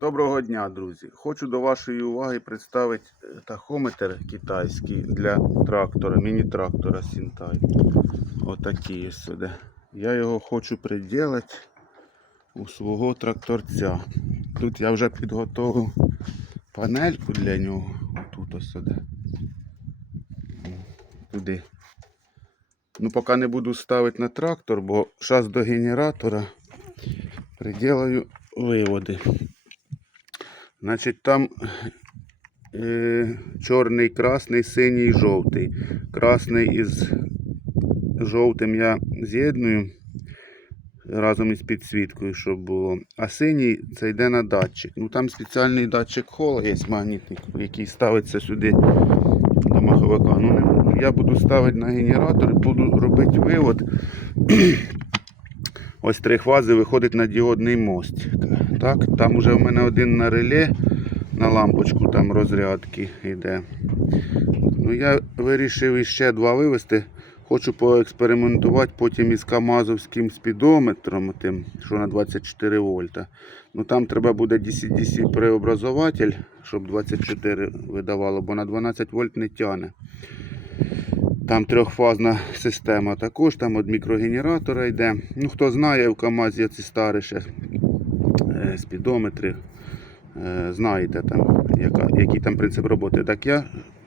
Доброго дня, друзі! Хочу до вашої уваги представити е, тахометр китайський для трактора, міні-трактора Сінтай. Отакий є сюди. Я його хочу приділити у свого тракторця. Тут я вже підготував панельку для нього. Отут ось сюди. Туди. Ну, поки не буду ставити на трактор, бо зараз до генератора приділаю виводи. Значить, там е, чорний, красний, синій, жовтий. Красний із жовтим я з'єдную разом із підсвіткою, щоб було. А синій це йде на датчик. Ну там спеціальний датчик хола є магнітний, який ставиться сюди до маховика. Ну, я буду ставити на генератор і буду робити вивод. Ось три фази виходить на діодний мост. Так, там уже в мене один на реле, на лампочку там розрядки йде. Ну, я вирішив іще два вивести. Хочу поекспериментувати потім із Камазовським спідометром, тим, що на 24 вольта. Ну там треба буде DC-DC преобразователь, щоб 24 видавало, бо на 12 вольт не тягне. Там трьохфазна система також, там від мікрогенератора йде. Ну, хто знає, в КАМАЗі ці старі ще спідометри. Е, знаєте, там, яка, який там принцип роботи. Так я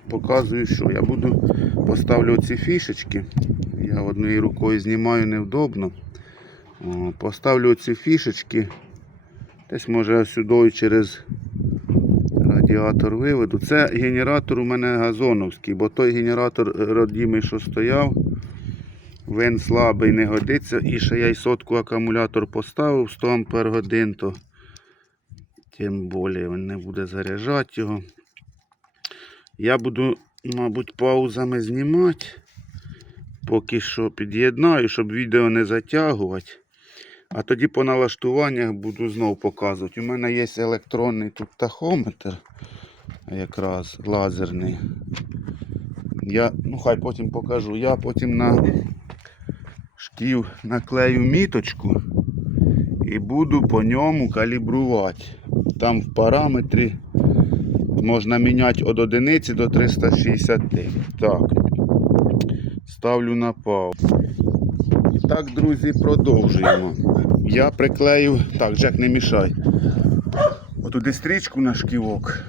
показую, що я буду поставлю ці фішечки. Я однією рукою знімаю невдобно. Поставлю ці фішечки. Десь може сюди через радіатор виведу. Це генератор у мене газоновський, бо той генератор родімий, що стояв, він слабий, не годиться. І ще я й сотку акумулятор поставив 100 ампер годин, то тим більше він не буде заряджати його. Я буду, мабуть, паузами знімати. Поки що під'єднаю, щоб відео не затягувати. А тоді по налаштуваннях буду знов показувати. У мене є електронний тут тахометр, якраз лазерний. Я, ну хай потім покажу. Я потім на шків наклею міточку і буду по ньому калібрувати. Там в параметрі можна міняти від одиниці до 360. Так. Ставлю на паузу. І так, друзі, продовжуємо. Я приклеїв. Так, Джек, не мішай. Отуди стрічку на шківок.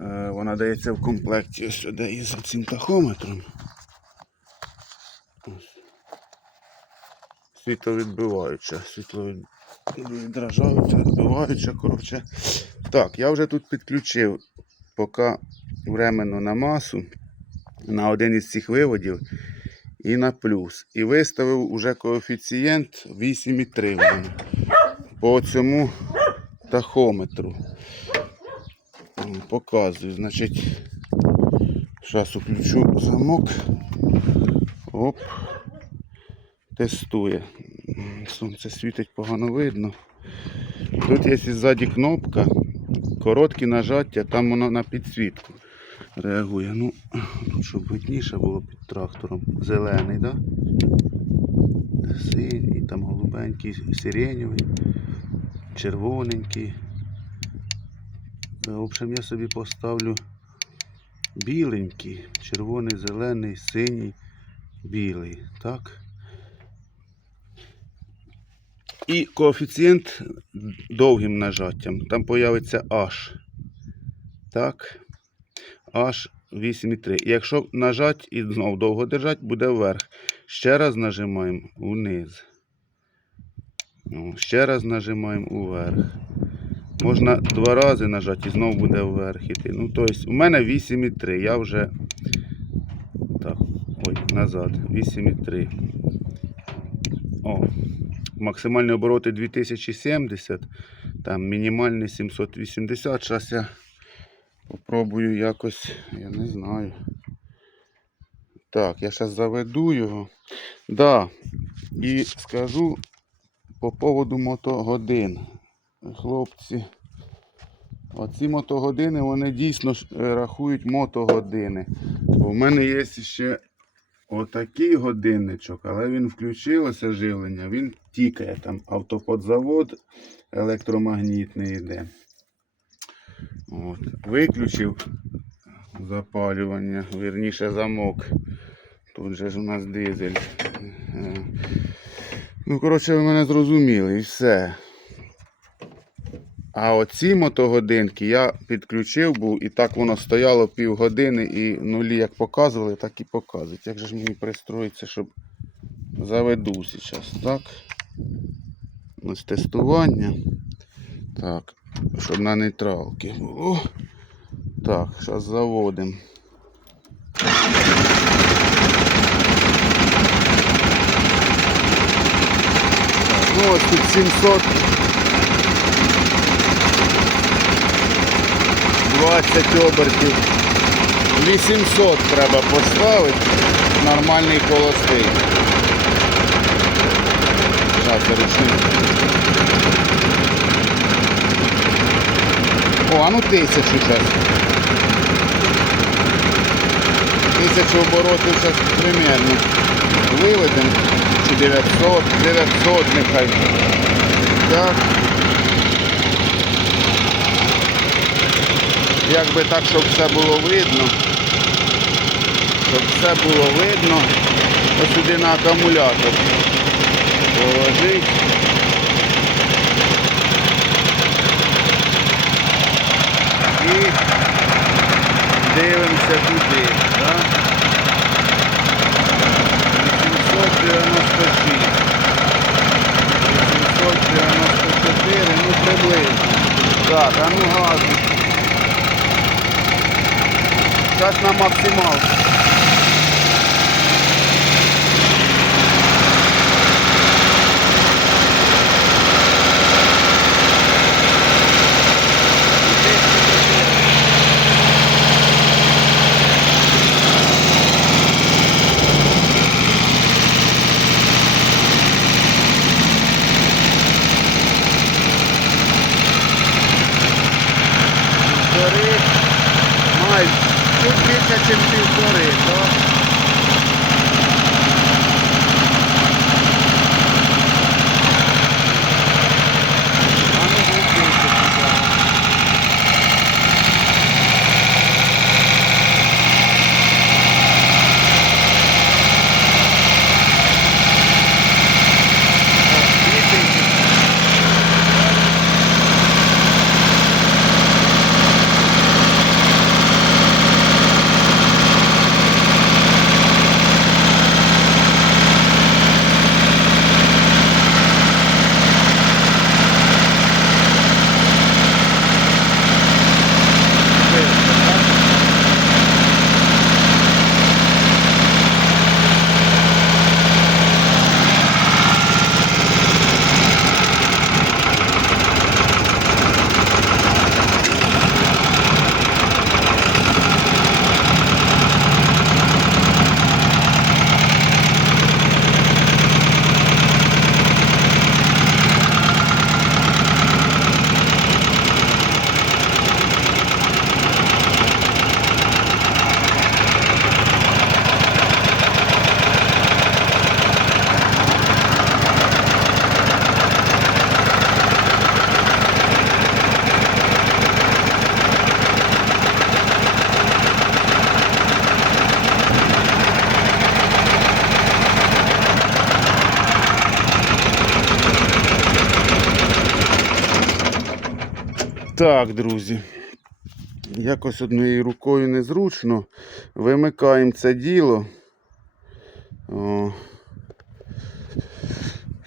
Е, Вона дається в комплекті ось сюди із цим тахометром. Ось. Світловідбиваюча. Світловідражаюча, відбиваюча, коротше. Так, я вже тут підключив поки временно на масу на один із цих виводів і на плюс. І виставив уже коефіцієнт 8,3 по цьому тахометру. Показую, значить, зараз включу замок. Оп. Тестує. Сонце світить погано видно. Тут є ззаді кнопка. Короткі нажаття, там воно на підсвітку реагує. Ну, тут щоб видніше було під трактором. Зелений, да? Синій, там голубенький, сиреневий, червоненький. В общем, я собі поставлю біленький, червоний, зелений, синій, білий. Так. І коефіцієнт довгим нажаттям. Там появиться H. Так. Аж 8,3. І Якщо нажати і знову довго держати, буде вверх. Ще раз нажимаємо вниз. Ну, Ще раз нажимаємо вверх. Можна два рази нажати і знову буде вверх іти. Ну, тобто, у мене 8,3. Я вже. Так, ой, назад. 8,3. О, максимальні обороти 2070. Там мінімальний 780. Зараз я Попробую якось, я не знаю. Так, я зараз заведу його. Да. І скажу по поводу мотогодин. Хлопці, оці мотогодини, вони дійсно е, рахують мотогодини. В мене є ще отакий годинничок, але він включилося живлення, він тікає там автоподзавод електромагнітний йде. От. Виключив запалювання, вірніше замок. Тут же ж у нас дизель. Ну, коротше, ви мене зрозуміли і все. А оці мотогодинки я підключив був і так воно стояло півгодини і нулі як показували, так і показують. Як же ж мені пристроїться, щоб заведу зараз, так? Ось тестування. Так, щоб на нейтралки було. Так, зараз заводимо. Ну ось тут 700. 20 обертів. 800 треба поставити. Нормальний холостий. Зараз я. О, а ну тисячу зараз. Тисячу оборотів зараз примерно. Виведемо. Чи 900, 900 нехай. Так. Якби так, щоб все було видно. Щоб все було видно. Ось сюди на акумулятор. Положить. І дивимося туди. Так? 896. 894, ну приблизно. Так, а ну газу. Зараз на максимал. Так, друзі. Якось однією рукою незручно. Вимикаємо це діло. О.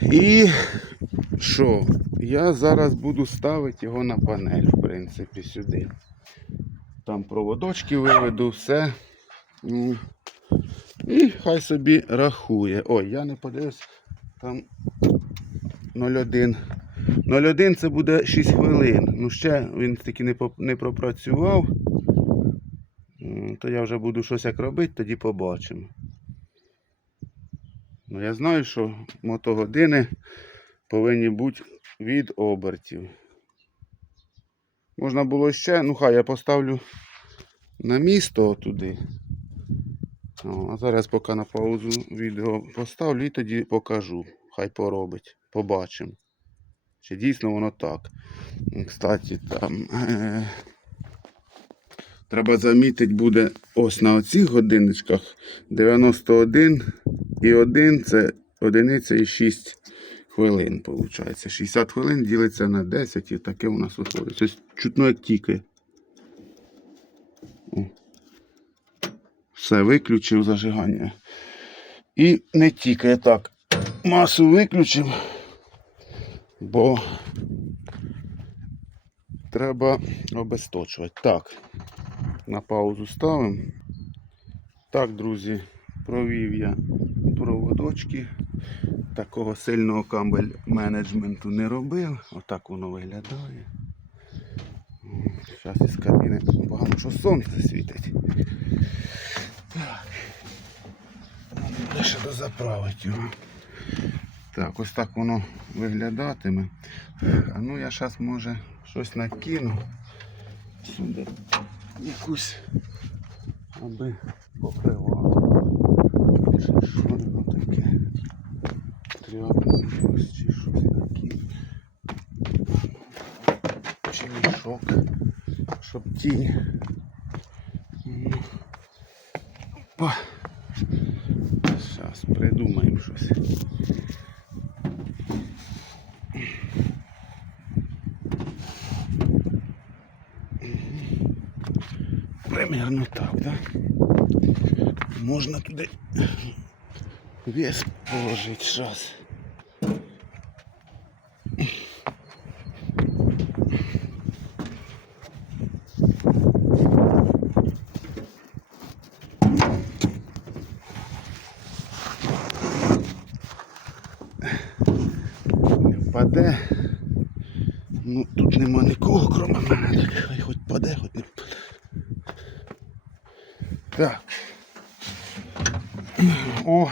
І що? Я зараз буду ставити його на панель, в принципі, сюди. Там проводочки виведу, все. І хай собі рахує. Ой, я не подивився. Там 0,1. 0,1 це буде 6 хвилин. Ну ще він таки не, не пропрацював. То я вже буду щось як робити, тоді побачимо. Ну я знаю, що мотогодини повинні бути від обертів. Можна було ще, ну хай я поставлю на місто туди. А зараз поки на паузу відео поставлю і тоді покажу. Хай поробить. Побачимо. Чи дійсно воно так. Кстати, там. Е- Треба замітити буде ось на оцих годинничках 91 і 1 це одиниця і 6 хвилин. Виходить. 60 хвилин ділиться на 10 і таке у нас виходить. Ось чутно як тікає. Все, виключив зажигання. І не тікає так. Масу виключимо, бо треба обесточувати. Так, на паузу ставимо. Так, друзі, провів я проводочки. Такого сильного камбель менеджменту не робив. Отак воно виглядає. Зараз із кабіни погано, що сонце світить. Так. Треба ще його. Так, ось так воно виглядатиме. А ну я зараз може щось накину сюди. Якусь, аби покривати. Чи що воно таке? Тряпку якусь чи щось накину. Чи мішок, щоб тінь. Ну, Опа. Зараз придумаємо щось. Примерно так, да? Можна туди вес положити зараз. Не впаде. Ну, тут нема нікого, крім мене. Так, Хай хоч паде, хоч не впаде. Так. О.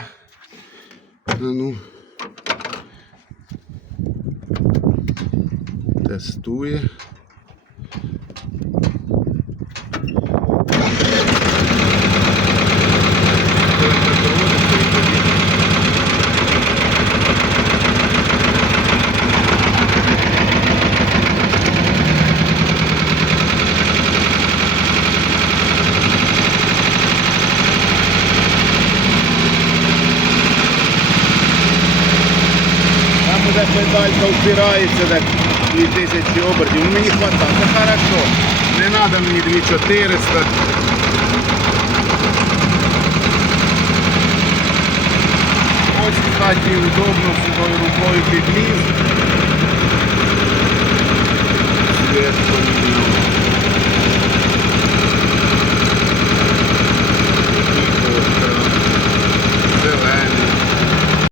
Просто впирається так і тисячі обертів. Ну, мені хватає, це хорошо. Не надо мне 2400. Ось, кстати, удобно сюди рукой підліз. Зелений.